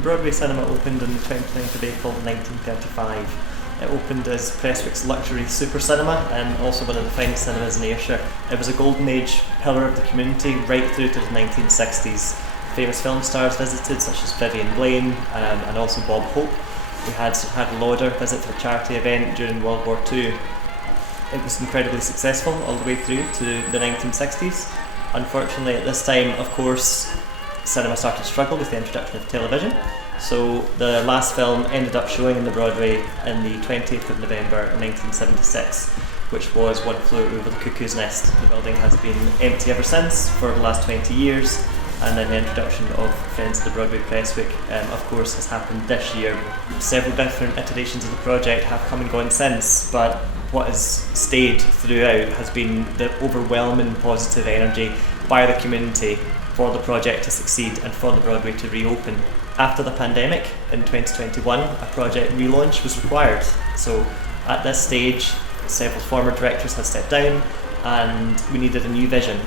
The Broadway Cinema opened on the 29th of April 1935. It opened as Prestwick's luxury super cinema and also one of the finest cinemas in Ayrshire. It was a golden age pillar of the community right through to the 1960s. Famous film stars visited, such as Vivian Blaine and also Bob Hope. We had Lauder visit for a charity event during World War II. It was incredibly successful all the way through to the 1960s. Unfortunately, at this time, of course, cinema started to struggle with the introduction of television. So the last film ended up showing in the Broadway on the 20th of November 1976, which was One Flew Over the Cuckoo's Nest. The building has been empty ever since for the last 20 years, and then the introduction of Friends of the Broadway Prestwick, of course, has happened this year. Several different iterations of the project have come and gone since, but what has stayed throughout has been the overwhelming positive energy by the community for the project to succeed and for the Broadway to reopen. After the pandemic in 2021, a project relaunch was required. So at this stage, several former directors had stepped down and we needed a new vision.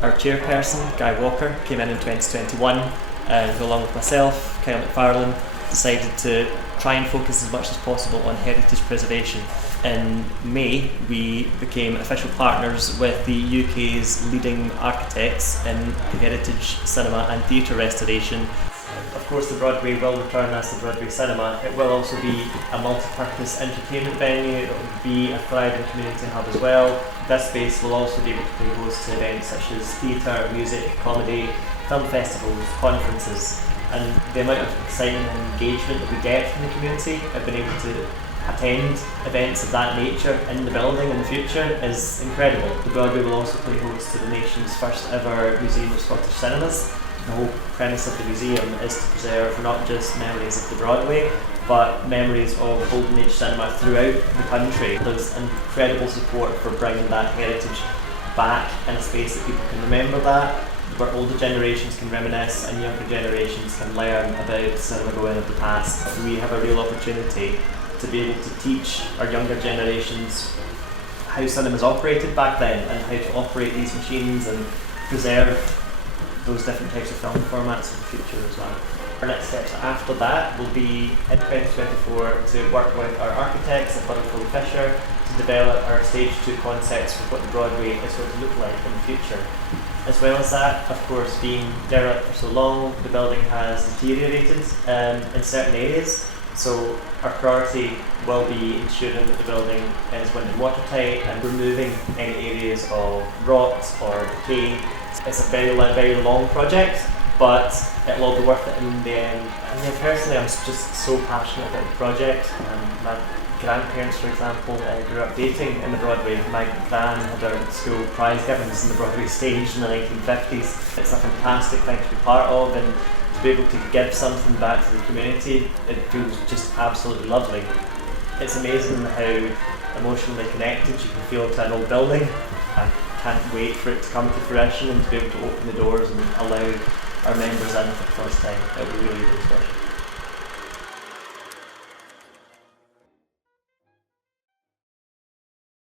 Our chairperson, Guy Walker, came in 2021 who, along with myself, Kyle McFarlane, decided to try and focus as much as possible on heritage preservation. In May, we became official partners with the UK's leading architects in heritage cinema and theatre restoration. Of course, the Broadway will return as the Broadway Cinema. It will also be a multi-purpose entertainment venue. It will be a thriving community hub as well. This space will also be able to play host to events such as theatre, music, comedy, film festivals, conferences. And the amount of excitement and engagement that we get from the community, I've been able to attend events of that nature in the building in the future is incredible. The Broadway will also play host to the nation's first ever Museum of Scottish Cinemas. The whole premise of the museum is to preserve not just memories of the Broadway, but memories of golden age cinema throughout the country. There's incredible support for bringing that heritage back in a space that people can remember that, where older generations can reminisce and younger generations can learn about cinema going of the past. We have a real opportunity to be able to teach our younger generations how cinemas operated back then and how to operate these machines and preserve those different types of film formats in the future as well. Our next steps after that will be in 2024 to work with our architects at Butterfield Fisher to develop our stage 2 concepts for what the Broadway is going to look like in the future. As well as that, of course, being derelict for so long, the building has deteriorated in certain areas. So our priority will be ensuring that the building is wind and watertight and removing any areas of rot or decay. It's a very long project, but it will be worth it in the end. And yeah, personally, I'm just so passionate about the project. My grandparents, for example, grew up dating in the Broadway. My gran had our school prize givings in the Broadway stage in the 1950s. It's a fantastic thing to be part of, and to be able to give something back to the community, it feels just absolutely lovely. It's amazing how emotionally connected you can feel to an old building. I can't wait for it to come to fruition and to be able to open the doors and allow our members in for the first time. It will be really special.